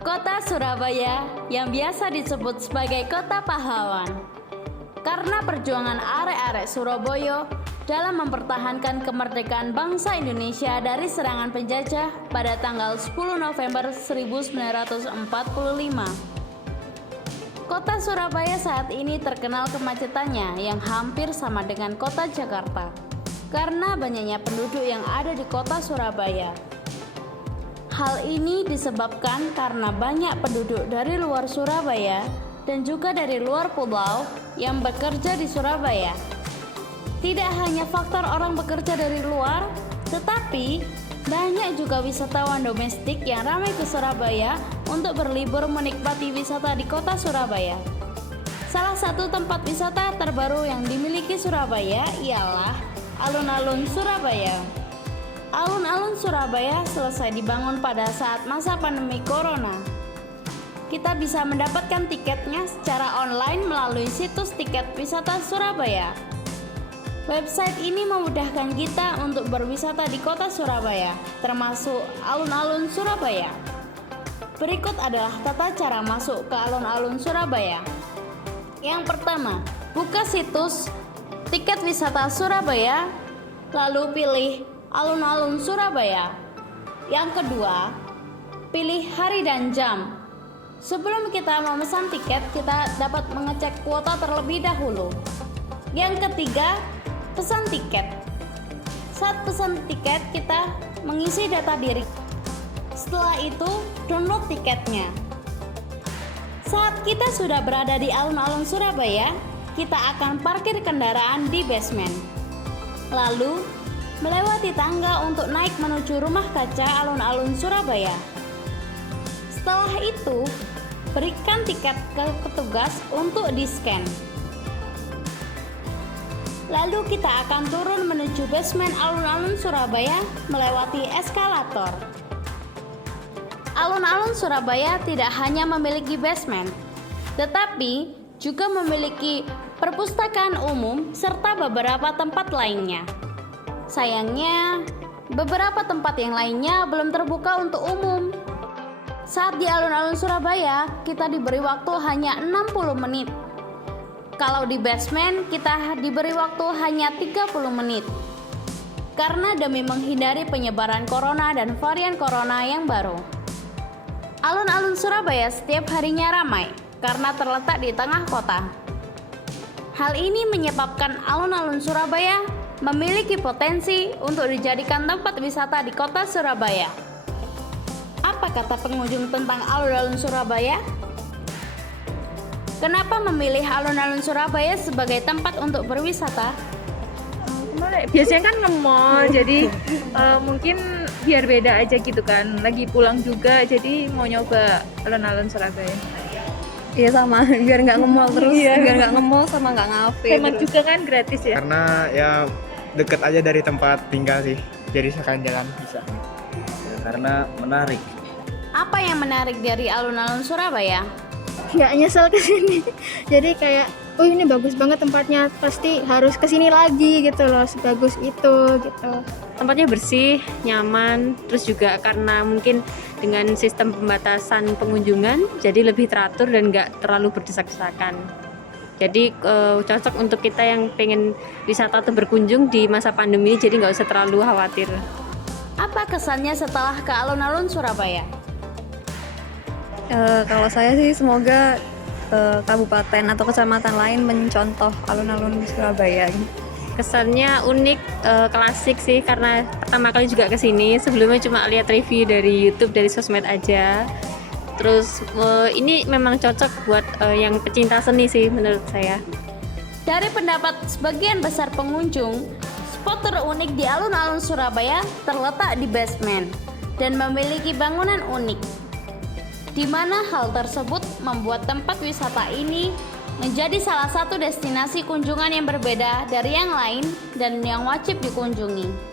Kota Surabaya yang biasa disebut sebagai Kota Pahlawan karena perjuangan arek-arek Surabaya dalam mempertahankan kemerdekaan bangsa Indonesia dari serangan penjajah pada tanggal 10 November 1945. Kota Surabaya saat ini terkenal kemacetannya yang hampir sama dengan kota Jakarta karena banyaknya penduduk yang ada di kota Surabaya. Hal ini disebabkan karena banyak penduduk dari luar Surabaya dan juga dari luar pulau yang bekerja di Surabaya. Tidak hanya faktor orang bekerja dari luar, tetapi banyak juga wisatawan domestik yang ramai ke Surabaya untuk berlibur menikmati wisata di kota Surabaya. Salah satu tempat wisata terbaru yang dimiliki Surabaya ialah Alun-Alun Surabaya. Alun-alun Surabaya selesai dibangun pada saat masa pandemi Corona. Kita bisa mendapatkan tiketnya secara online melalui situs tiket wisata Surabaya. Website ini memudahkan kita untuk berwisata di kota Surabaya, termasuk alun-alun Surabaya. Berikut adalah tata cara masuk ke alun-alun Surabaya. Yang pertama, buka situs tiket wisata Surabaya, lalu pilih alun-alun Surabaya. Yang kedua, pilih hari dan jam. Sebelum kita memesan tiket, kita dapat mengecek kuota terlebih dahulu. Yang ketiga, pesan tiket. Saat pesan tiket, kita mengisi data diri. Setelah itu, download tiketnya. Saat kita sudah berada di alun-alun Surabaya, kita akan parkir kendaraan di basement. Lalu, melewati tangga untuk naik menuju rumah kaca alun-alun Surabaya. Setelah itu, berikan tiket ke petugas untuk di-scan. Lalu kita akan turun menuju basement alun-alun Surabaya melewati eskalator. Alun-alun Surabaya tidak hanya memiliki basement, tetapi juga memiliki perpustakaan umum serta beberapa tempat lainnya. Sayangnya, beberapa tempat yang lainnya belum terbuka untuk umum. Saat di alun-alun Surabaya, kita diberi waktu hanya 60 menit. Kalau di basement, kita diberi waktu hanya 30 menit. Karena demi menghindari penyebaran corona dan varian corona yang baru. Alun-alun Surabaya setiap harinya ramai karena terletak di tengah kota. Hal ini menyebabkan alun-alun Surabaya memiliki potensi untuk dijadikan tempat wisata di kota Surabaya. Apa kata pengunjung tentang alun-alun Surabaya? Kenapa memilih alun-alun Surabaya sebagai tempat untuk berwisata? Biasanya kan nge-mall, jadi mungkin biar beda aja gitu kan. Lagi pulang juga, jadi mau nyoba alun-alun Surabaya. Iya sama, biar nggak nge-mall terus, biar nggak nge-mall sama nggak ngafe. Hemat terus. juga kan, gratis ya. Karena ya deket aja dari tempat tinggal sih, jadi sekalian jalan bisa. Ya, karena menarik. Apa yang menarik dari alun-alun Surabaya? Nggak nyesel kesini. Jadi kayak, oh ini bagus banget tempatnya, pasti harus kesini lagi gitu loh, sebagus itu gitu. Tempatnya bersih, nyaman, terus juga karena mungkin dengan sistem pembatasan pengunjungan jadi lebih teratur dan nggak terlalu berdesak-desakan. Jadi cocok untuk kita yang pengen wisata atau berkunjung di masa pandemi, jadi nggak usah terlalu khawatir. Apa kesannya setelah ke alun-alun Surabaya? Kalau saya sih semoga kabupaten atau kecamatan lain mencontoh alun-alun Surabaya. Kesannya unik, klasik sih karena pertama kali juga kesini. Sebelumnya cuma lihat review dari YouTube, dari sosmed aja. Terus ini memang cocok buat yang pecinta seni sih menurut saya. Dari pendapat sebagian besar pengunjung, spot terunik di alun-alun Surabaya terletak di basement dan memiliki bangunan unik, di mana hal tersebut membuat tempat wisata ini menjadi salah satu destinasi kunjungan yang berbeda dari yang lain dan yang wajib dikunjungi.